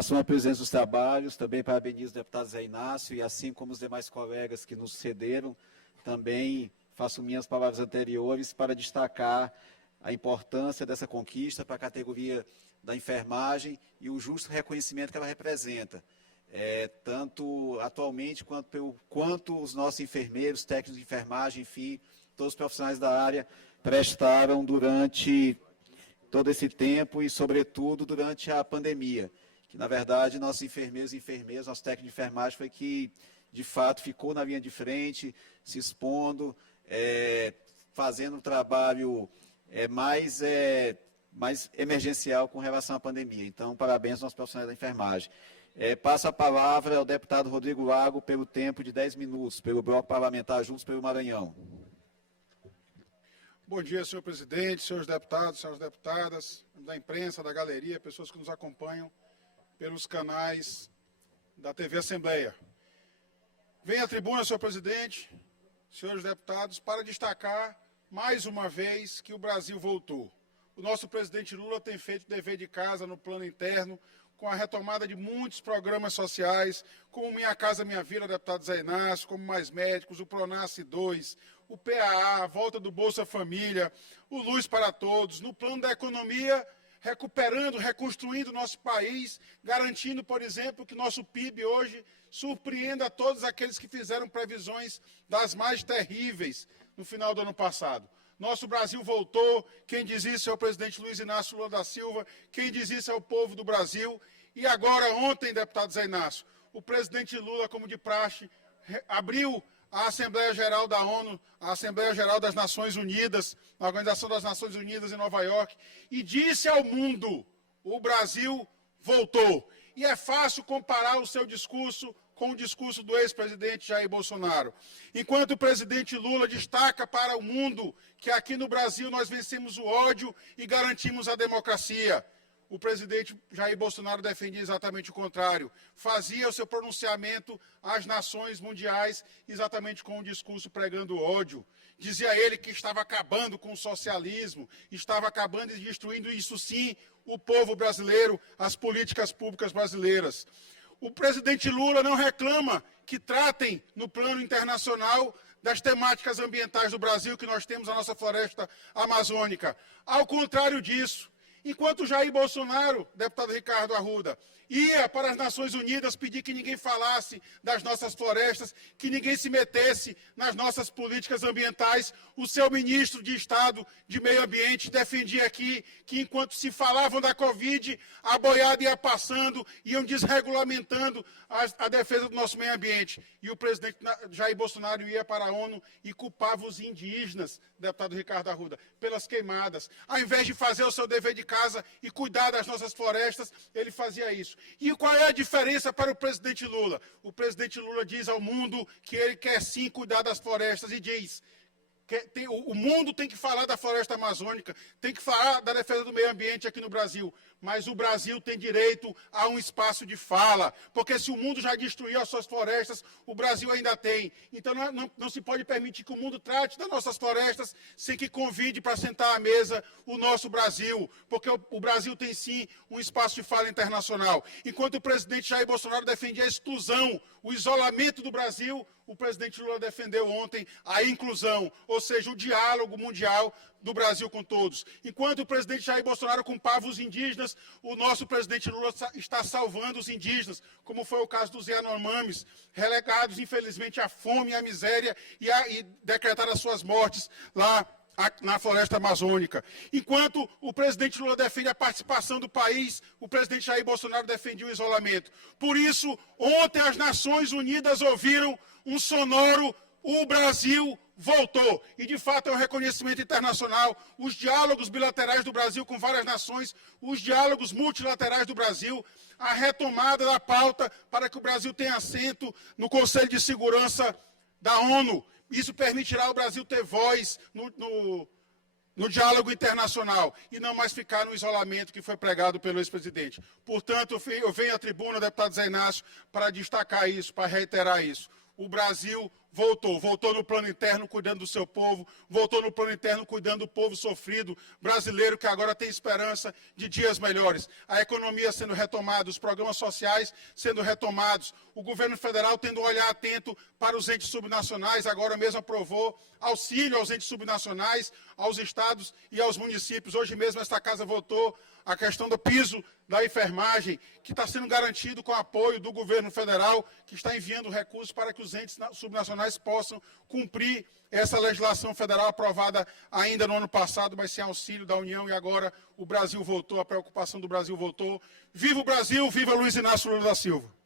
assumo a presidência dos trabalhos, também parabenizo o deputado Zé Inácio e assim como os demais colegas que nos sucederam, também faço minhas palavras anteriores para destacar a importância dessa conquista para a categoria da enfermagem e o justo reconhecimento que ela representa, tanto atualmente quanto os nossos enfermeiros, técnicos de enfermagem, enfim, todos os profissionais da área prestaram durante todo esse tempo e, sobretudo, durante a pandemia, que, na verdade, nossos enfermeiros e enfermeiras, nosso técnico de enfermagem foi que, de fato, ficou na linha de frente, se expondo, fazendo um trabalho mais emergencial com relação à pandemia. Então, parabéns aos nossos profissionais da enfermagem. Passo a palavra ao deputado Rodrigo Lago pelo tempo de 10 minutos, pelo bloco parlamentar Juntos pelo Maranhão. Bom dia, senhor presidente, senhores deputados, senhoras deputadas, da imprensa, da galeria, pessoas que nos acompanham pelos canais da TV Assembleia. Venho à tribuna, senhor presidente, senhores deputados, para destacar mais uma vez que o Brasil voltou. O nosso presidente Lula tem feito dever de casa no plano interno, com a retomada de muitos programas sociais, como Minha Casa Minha Vida, deputado Zé Inácio, como Mais Médicos, o Pronasce 2, o PAA, a volta do Bolsa Família, o Luz para Todos, no plano da economia, recuperando, reconstruindo o nosso país, garantindo, por exemplo, que nosso PIB hoje surpreenda a todos aqueles que fizeram previsões das mais terríveis no final do ano passado. Nosso Brasil voltou, quem diz isso é o presidente Luiz Inácio Lula da Silva, quem diz isso é o povo do Brasil. E agora, ontem, deputado Zé Inácio, o presidente Lula, como de praxe, abriu a Assembleia Geral da ONU, a Assembleia Geral das Nações Unidas, a Organização das Nações Unidas em Nova York, e disse ao mundo, o Brasil voltou. E é fácil comparar o seu discurso com o discurso do ex-presidente Jair Bolsonaro. Enquanto o presidente Lula destaca para o mundo que aqui no Brasil nós vencemos o ódio e garantimos a democracia, o presidente Jair Bolsonaro defendia exatamente o contrário. Fazia o seu pronunciamento às nações mundiais exatamente com o discurso pregando o ódio. Dizia ele que estava acabando com o socialismo, estava acabando e destruindo, isso sim, o povo brasileiro, as políticas públicas brasileiras. O presidente Lula não reclama que tratem no plano internacional das temáticas ambientais do Brasil, que nós temos a nossa floresta amazônica. Ao contrário disso, enquanto Jair Bolsonaro, deputado Ricardo Arruda, ia para as Nações Unidas pedir que ninguém falasse das nossas florestas, que ninguém se metesse nas nossas políticas ambientais, o seu ministro de Estado de Meio Ambiente defendia aqui que enquanto se falavam da Covid, a boiada ia passando, iam desregulamentando a defesa do nosso meio ambiente. E o presidente Jair Bolsonaro ia para a ONU e culpava os indígenas, deputado Ricardo Arruda, pelas queimadas. Ao invés de fazer o seu dever de casa e cuidar das nossas florestas, ele fazia isso. E qual é a diferença para o presidente Lula? O presidente Lula diz ao mundo que ele quer sim cuidar das florestas e diz que o mundo tem que falar da floresta amazônica, tem que falar da defesa do meio ambiente aqui no Brasil, mas o Brasil tem direito a um espaço de fala, porque se o mundo já destruiu as suas florestas, o Brasil ainda tem. Então não se pode permitir que o mundo trate das nossas florestas sem que convide para sentar à mesa o nosso Brasil, porque o Brasil tem sim um espaço de fala internacional. Enquanto o presidente Jair Bolsonaro defendia a exclusão, o isolamento do Brasil, o presidente Lula defendeu ontem a inclusão, ou seja, o diálogo mundial do Brasil com todos. Enquanto o presidente Jair Bolsonaro culpava os indígenas, o nosso presidente Lula está salvando os indígenas, como foi o caso dos Yanomamis, relegados, infelizmente, à fome e à miséria e decretaram as suas mortes lá na floresta amazônica. Enquanto o presidente Lula defende a participação do país, o presidente Jair Bolsonaro defende o isolamento. Por isso, ontem as Nações Unidas ouviram um sonoro "O Brasil voltou". E, de fato, é um reconhecimento internacional. Os diálogos bilaterais do Brasil com várias nações, os diálogos multilaterais do Brasil, a retomada da pauta para que o Brasil tenha assento no Conselho de Segurança da ONU. Isso permitirá ao Brasil ter voz no diálogo internacional e não mais ficar no isolamento que foi pregado pelo ex-presidente. Portanto, eu venho à tribuna, deputado Zé Inácio, para destacar isso, para reiterar isso. O Brasil voltou no plano interno cuidando do seu povo, voltou no plano interno cuidando do povo sofrido brasileiro que agora tem esperança de dias melhores. A economia sendo retomada, os programas sociais sendo retomados, o governo federal tendo um olhar atento para os entes subnacionais, agora mesmo aprovou auxílio aos entes subnacionais, aos estados e aos municípios. Hoje mesmo esta casa votou a questão do piso da enfermagem, que está sendo garantido com o apoio do governo federal, que está enviando recursos para que os entes subnacionais possam cumprir essa legislação federal aprovada ainda no ano passado, mas sem auxílio da União, e agora o Brasil voltou, a preocupação do Brasil voltou. Viva o Brasil, viva Luiz Inácio Lula da Silva!